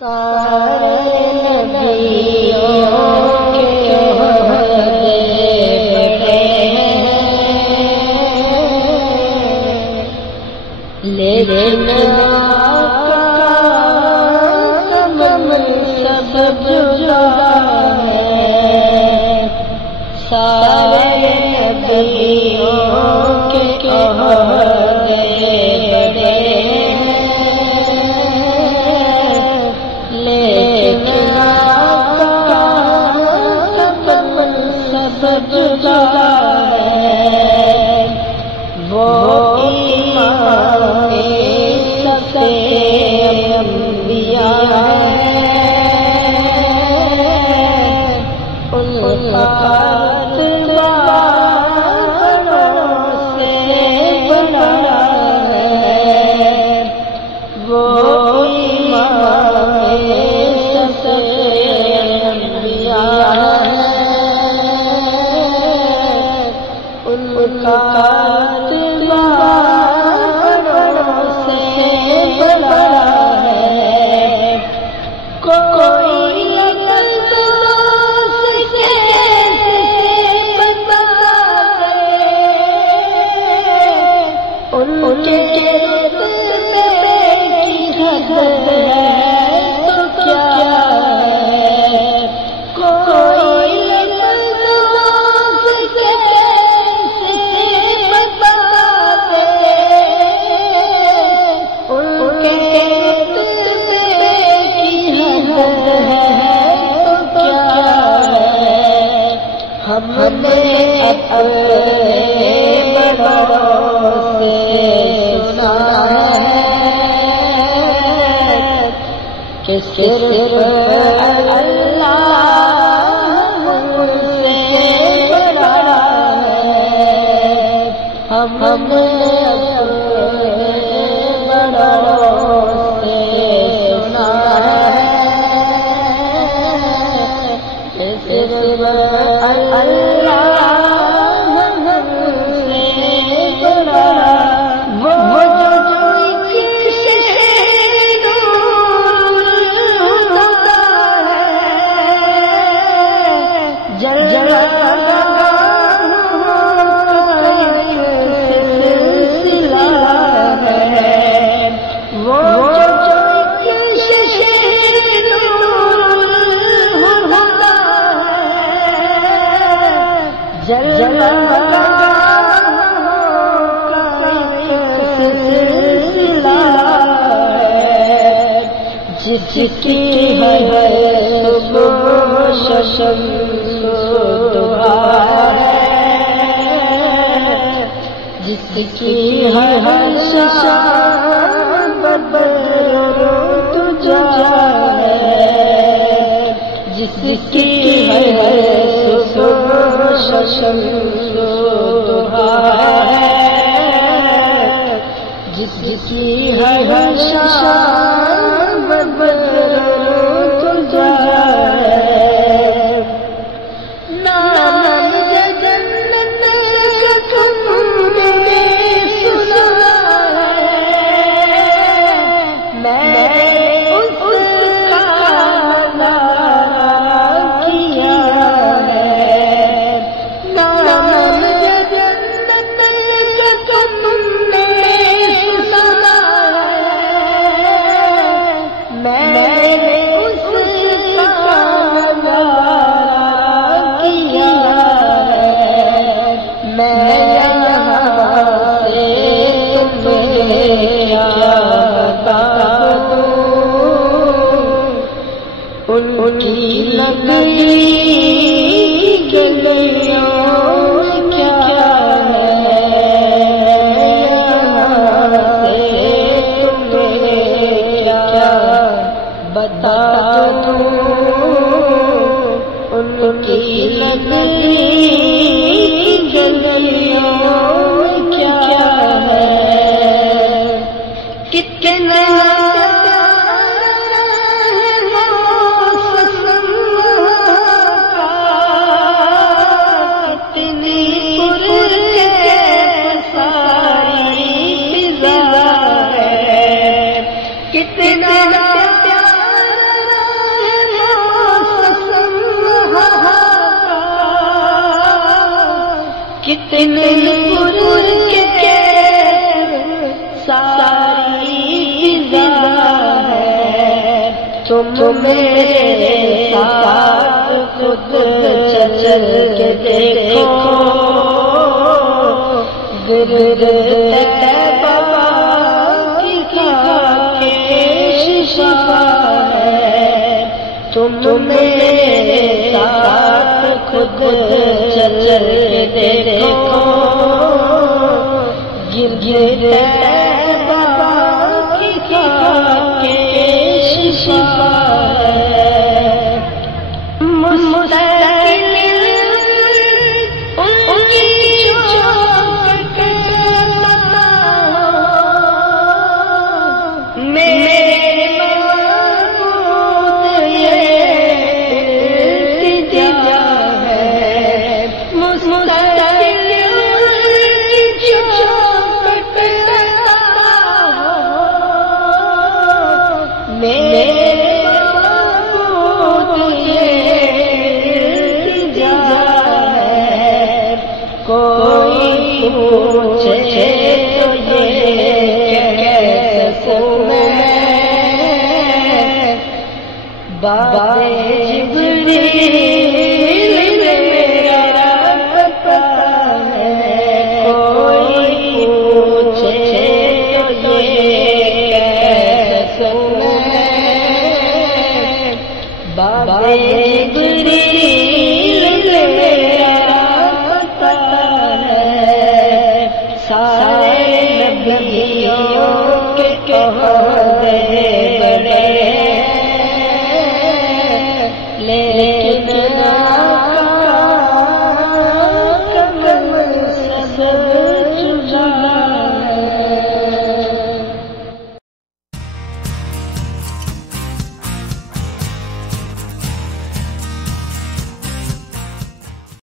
سارے نبیوں کے عہدے بڑے ہیں، لیکن آقا سب جدا ہے۔ سارے نبیوں کے عہدے بڑے ہیں، لیکن آقا سب جدا ہے۔ وہ امام سب انبیاء ہے، ان کا ہم نے اپنے بڑوں سے سنا ہے کہ صرف اللہ سے بڑا ہے۔ ہم نے اپنے بڑوں سے سنا ہے کہ صرف جس کی ہے صبح شمس دوبارہ ہے، جس کی ہے شام بدر تجھا ہے، جس کی ہے صبح شمس دوبارہ ہے، جس کی ہے شام بدر تجھا ہے۔ نام جنت کا تم نے سنا ہے، میں اس کا نام کیا ہے۔ نام جنت کا تم نے سنا ہے، میں اس کا نام کیا ہے۔ میں یہاں سے تمہیں کیا بتا دوں، ان کی نگری گلیوں کیا ہے۔ یہاں سے تمہیں کیا بتا دوں، ان کی نگری گلیوں تن پور کے ساری فضا ہے، تم میرے ساتھ خود چل کے دیکھو، گرد طیبہ کی خاک شفا ہے، تم میرے ساتھ خود چل کے دیکھو، گرد طیبہ کی خاک شفا ہے، مستقل ان کی چوکٹ میرے معبود یہ التجا ہے، مستقل ان کی چوکٹ میرے معبود یہ التجا ہے، کوئی پوچھے تو یہ کہہ سکوں میں، باب جبریل میرا پتہ ہے، کوئی پوچھے تو یہ کہہ سکوں میں، باب جبریل میرا پتہ ہے،